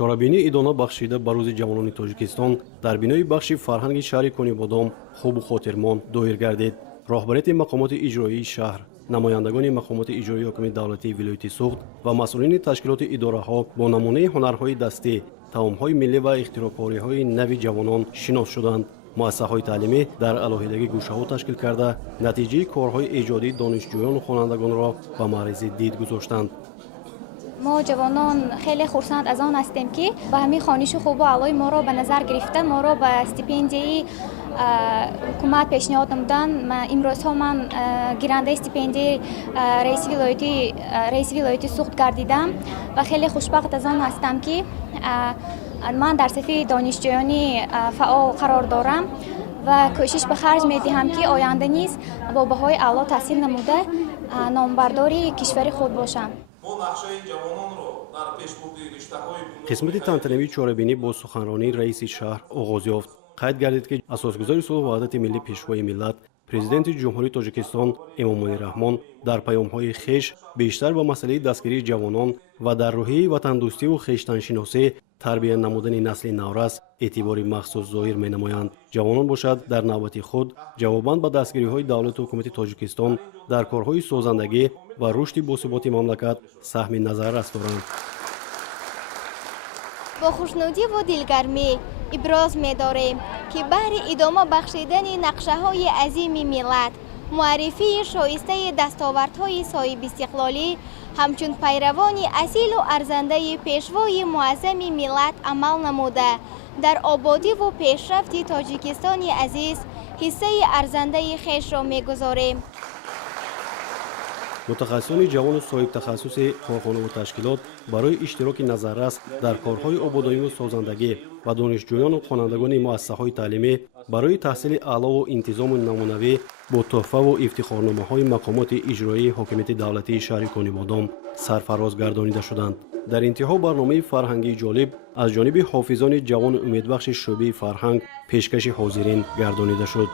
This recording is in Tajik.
чорабинӣ идона бахшида ба рӯзи ҷавонони тоҷикистон дар бинои бахши фарҳанги шаҳри Конибодом хубу хотирмон доир гардид. роҳбарияти мақомоти иҷроии шаҳр, намояндагони мақомоти иҷроии ҳокими давлатии вилояти Суғд ва масъулини ташкилоти идораҳо бо намунаи ҳунарҳои дастӣ, таомҳои миллӣ ва ихтироъкориҳои нави ҷавонон шинос шуданд. муассисаҳои таълимӣ дар алоҳидагӣ гӯшаҳо ташкил карда, натиҷаи корҳои эҷодии донишҷӯёну хонандагонро ба маъризи дид гузоштанд. мо ҷавонон хеле хурсанд аз он ҳастем ки ба ҳамин хониши хубу алои моро ба назар гирифта, моро ба стипендияи ҳукумат пешниҳод намудан. имрӯзҳо ман гирандаи стипендияи раиси вилояти Суғд гардидам ва хеле хушбахт аз он ҳастам ки ман дар сафи донишҷӯёни фаъол қарор дорам ва кӯшиш ба харҷ медиҳам ки оянда низ бо баҳои аъло таҳсил намуда номбардори кишвари худ бошам. қисмати тантанавии чорабинӣ бо суханронии раиси шаҳр оғоз ёфт. қайд гардид ки асосгузори сулҳ ваҳдати миллӣ пешвои миллат президенти ҷумҳурии Тоҷикистон Эмомалӣ Раҳмон дар паёмҳои хеш бештар ба масъалаи дастгирии ҷавонон ва дар рӯҳияи ватандӯстиву хештаншиносӣ тарбия намудани насли наврас эътибори махсус зоҳир менамоянд. ҷавонон бошад дар навбати худ ҷавобан ба дастгириҳои давлату ҳукумати Тоҷикистон дар корҳои созандагӣ ва рушди босуботи мамлакат саҳми назаррас доранд. бо хушнудӣ ва дилгармӣ иброз медорем ки баҳри идома бахшидани нақшаҳои азими миллат, муаррифии шоистаи дастовардҳои соҳибистиқлолӣ ҳамчун пайравони асилу арзандаи пешвои муаззами миллат амал намуда, дар ободиву пешрафти Тоҷикистони азиз ҳиссаи арзандаи хешро мегузорем. мутахассисони ҷавону соҳибтахассуси корхонаву ташкилот барои иштироки назаррас дар корҳои ободониву созандагӣ ва донишҷӯёну хонандагони муассисаҳои таълимӣ барои таҳсили аълову интизому намунавӣ бо тӯҳфаву ифтихорномаҳои мақомоти иҷроии ҳокимияти давлатии шаҳри Конибодом сарфароз гардонида шуданд. дар интиҳо барномаи фарҳангии ҷолиб аз ҷониби ҳофизони ҷавону умедбахши шӯъбаи фарҳанг пешкаши ҳозирин гардонида шуд.